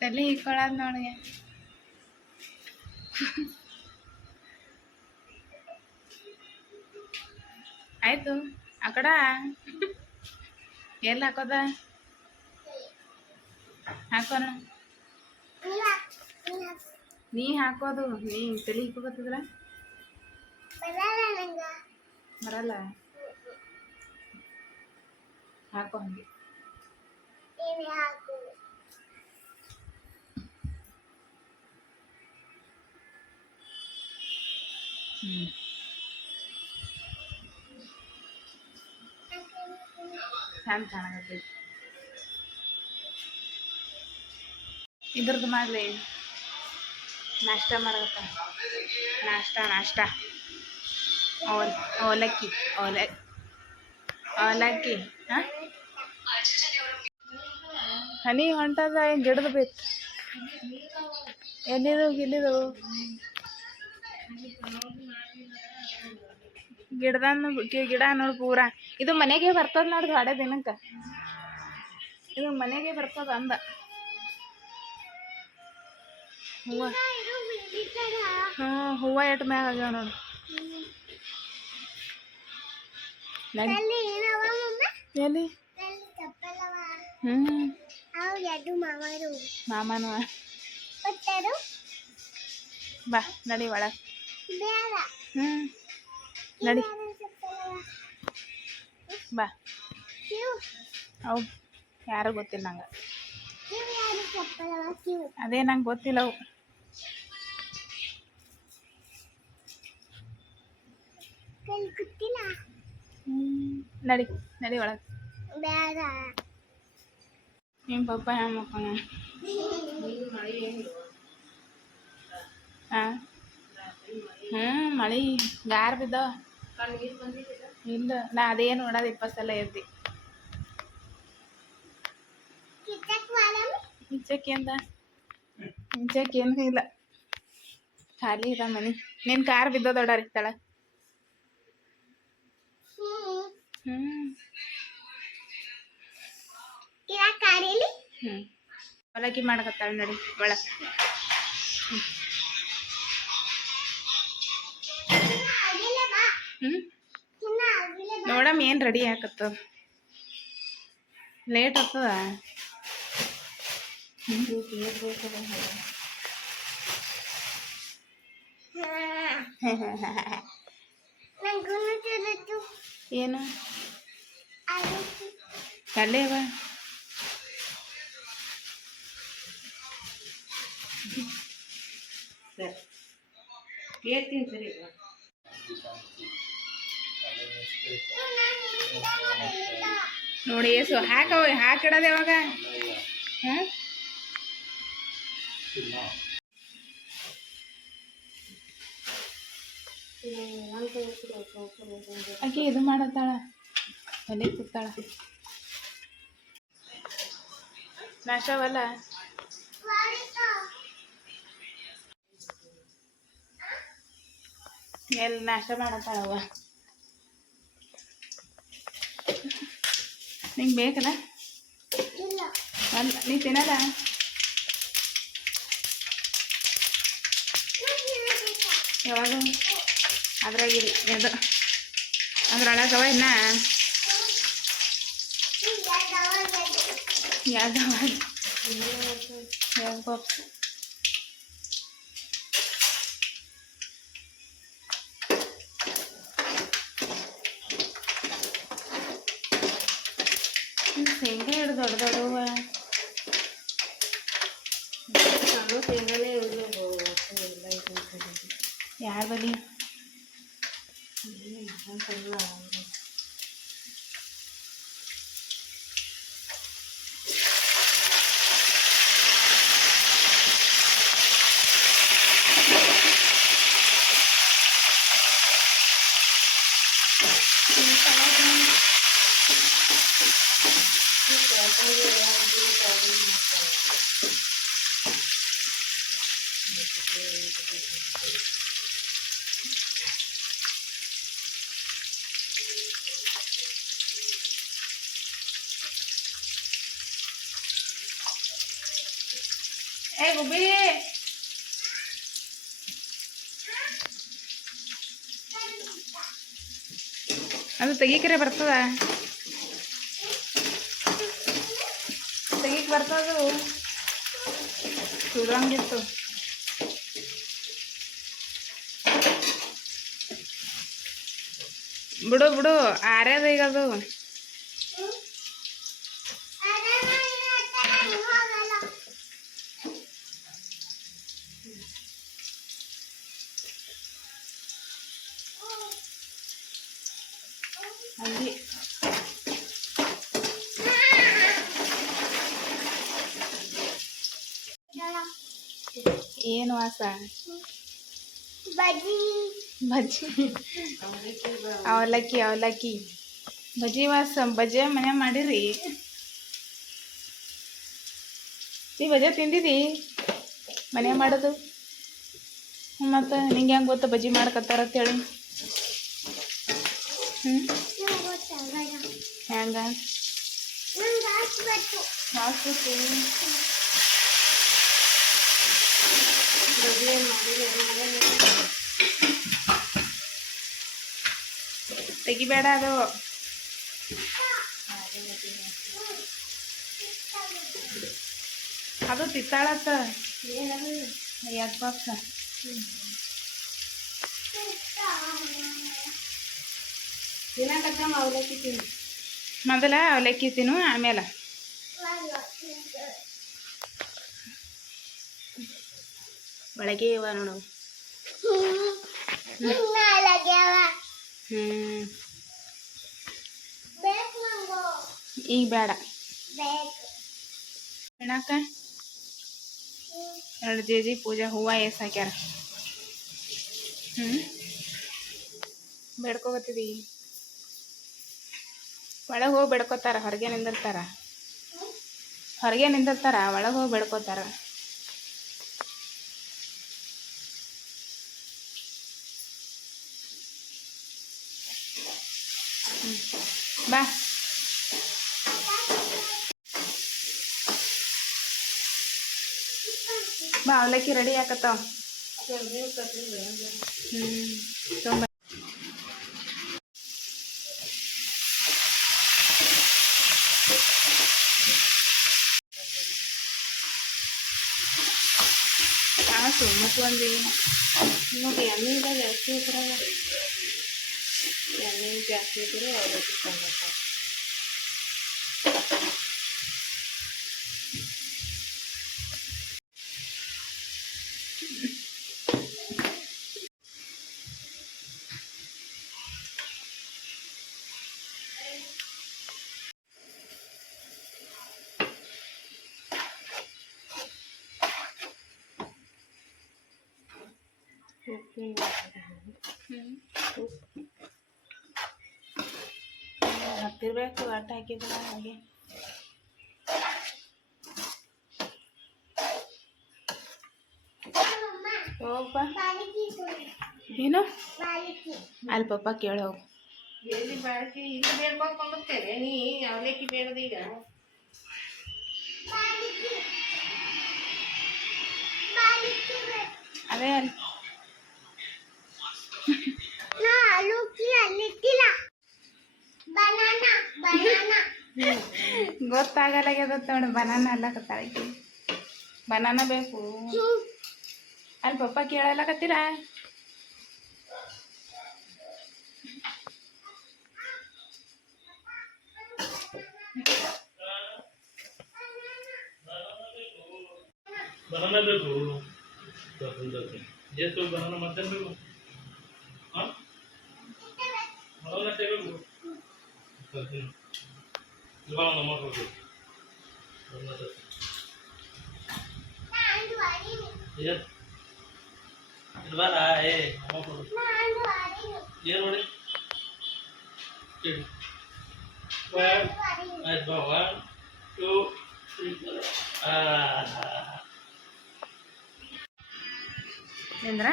ತಲೆ ಇಕ್ಕೊಳದ್ ನೋಡಿ. ಆಯ್ತು ಆ ಕಡ ಎಲ್ಲಿ ಹಾಕೋದ ಹಾಕೋಣ. ನೀ ಹಾಕೋದು ನೀ ತಲೆ ಇಕ್ಕೋಗತ್ತದ್ರ ಬರಲ್ಲ. ಹಾಕೋ ಹಂಗೆ. ಚಂದ ಕಾಣಕತ್ತೈತಿ. ಇದ್ರದ್ದು ಮಾಡಲಿ ನಾಷ್ಟ ಮಾಡಬೇಕ. ನಾಷ್ಟ ಅವಲಕ್ಕಿ ಅವಲಕ್ಕಿ. ಹಾಂ ಹನಿ ಹೊಂಟದ ಗಿಡದ ಬೇಕು. ಎಲ್ಲಿದು ಗಿಡ ನೋಡಿ ಪೂರ. ಇದು ಮನೆಗೆ ಬರ್ತದ ನೋಡ್ದು ಹಾಡೆ ದಿನಕ್ಕೆ. ಇದು ಮನೆಗೆ ಬರ್ತದ ಅಂದ ಹೂವ. ಹೂವ ಎಟ್ ಮ್ಯಾಗ ಆಗ್ಯಾವ ನೋಡು. ಎಲ್ಲಿ ಮಾಮನು ಬಾ ನಡಿ ಒಳಗೆ. ನಡಿ ಬಾ. ಅವು ಯಾರು ಗೊತ್ತಿಲ್ಲ ನಂಗೆ. ಅದೇ ನಂಗೆ ಗೊತ್ತಿಲ್ಲ ಅವು. ನಡಿ ಒಳಗೆ. ನಿಮ್ಮ ಪಪ್ಪ ಹೆಂಗೆ ಮಕ್ಕಳ? ಹಾಂ ಮಳೆ ಗಾರ್ ಬಿದ್ದಾವ. ಇಲ್ಲ ನಾ ಅದೇನು ನೋಡೋದು 20 ಸಲ ಎದ್ದಿ. ಇಂಚಕ್ಕೇನು ಇಲ್ಲ, ಖಾಲಿ ಇದ ಮನೆ. ನಿನ್ನ ಕಾರ್ ಬಿದ್ದೋದೊಡರಿ ತಳ. ಅವಲಕ್ಕಿ ಮಾಡಕತ್ತಾಳ ನಡಿ ಒಳಗೆ. ನೋಡಮ್ಮ ಏನು ರೆಡಿ ಆಕತ್ತದ. ಲೇಟ್ ಆಗ್ತದ. ಏನು ಅಲ್ಲೇವ ಹೇಳ್ತೀನಿ ಸರಿ. ನೋಡಿ ಏಸು ಹಾಕಿಡೋದು ಯಾವಾಗ? ಹಾಂ ಆಕೆ ಇದು ಮಾಡತ್ತಾಳ, ತಲೆ ಕೂತಾಳ. ನಾಷ್ಟವಲ್ಲ ಎಲ್ಲಿ ನಾಷ್ಟ ಮಾಡತ್ತಾಳವ. ನಿಂಗೆ ಬೇಕಲ್ಲ? ಅಲ್ಲ ನೀ ತಿನ್ನಲ್ಲ? ಯಾವಾಗ ಅದ್ರಾಗಿರಿ ಅದು ಅದ್ರೊಳಗವ ಇನ್ನ ಯಾವ್ದವ ಪಪ್ಸ್. ಶೇಂಗಾ ಹಿಡ್ದು ದೊಡ್ಡ ದೊಡ್ಡವ ಯಾರ ಬಲಿ? ಏ ಗುಬ್ಬಿ ಅದು ತೆಗಿಕರೆ ಬರ್ತದ ತೆಗಿಕ್ ಬರ್ತದು ಸುಡಂಗಿತ್ತು ಬಿಡು ಬಿಡು ಆರ್ಯದ ಈಗ ಅದು ಹಂಗೆ ಏನು ವಾಸ ಬಜ್ಜಿ ಅವಲಕ್ಕಿ ಅವಲಕ್ಕಿ ಬಜ್ಜಿ ವಾಸ ಬಜ್ಜಿ ಮನೆ ಮಾಡಿರಿ ಈ ಬಜ್ಜಿ ತಿಂದಿದಿ ಮನೆ ಮಾಡೋದು ಮತ್ತು ನಿಂಗೆ ಹೆಂಗೆ ಗೊತ್ತಾ ಬಜ್ಜಿ ಮಾಡ್ಕೊತಾರ ಅಂತೇಳಿ ಹೆಂಗ ಹಾಕ್ಬಿಟ್ಟು ತೆಗಿಬೇಡ ಅದು ಅದು ತಿತ್ತಾಳತ್ತ ಏನದು ಯಾಕೆ ಬಾಕ್ಸ ಅವಲಕ್ಕಿ ತಿನ್ನು ಮೊದಲ ಅವಲಕ್ಕಿ ತಿನ್ನು ಆಮೇಲೆ ಒಳಗೆ ಇವ ನೋಡು ಈಗ ಬೇಡ ಹೇಳಕ್ಕ 2 ಜಿ ಪೂಜಾ ಹೂವು ಎಸ್ ಹಾಕ್ಯಾರ ಬೇಡ್ಕೋಗತ್ತೀವಿ ಒಳಗೆ ಹೋಗಿ ಬೇಡ್ಕೋತಾರ ಹೊರಗೆ ನಿಂದಿರ್ತಾರ ಒಳಗೆ ಹೋಗಿ ಬೇಡ್ಕೋತಾರ ಬಾ ಬಾ ಅವಲಕ್ಕಿ ರೆಡಿ ಆಕತ್ತಾವ ತುಂಬ ಕಾಸು ಮತ್ತು ಒಂದು ನೋಡಿ ಎಣ್ಣೆ ಜಾಸ್ತಿ ಇದ್ರಾಗ ಎಣ್ಣೆ ಜಾಸ್ತಿ ಇದ್ರೆ ಅವಲಕ್ಕಿ ತಂದಿರ್ತಾರೆ ಹತ್ತಿರಬೇಕು ಆಟ ಹಾಕಿದ್ರೆ ಹಾಗೆ ಹೋಗಪ್ಪ ಏನು ಅಲ್ಲಿ ಪಪ್ಪ ಕೇಳೋ ಎಲ್ಲಿ ಬಾಳ್ಕಿ ಇಲ್ಲಿ ಬೇಡ್ಕೊಂಡ್ಬರ್ತೇನೆ ನೀ ಅವಲಕ್ಕಿ ಬೇಡದ ಈಗ ಅದೇ ಅಲ್ಲಿ ಗೊತ್ತಾಗಲ್ಲಾಗ್ಯದ ನೋಡಿ ಬನಾನ ಅಲ್ಲಕತ್ತಾಳಕಿ ಬನಾನ ಬೇಕು ಅಲ್ಲಿ ಪಪ್ಪ ಕೇಳಲ್ಲಕತ್ತೀರ ಬನಾನ ಬೇಕು ಎಷ್ಟು ಬನಾನ ಮತ್ತೆ ಬೇಕು ಇವಾಗ ನಮ್ಮ ಇಲ್ವಲ್ಲ ಏ ಏನು ನೋಡಿ ಆಯ್ತು ಬಾ 1 2 3 ನಿಂದ್ರ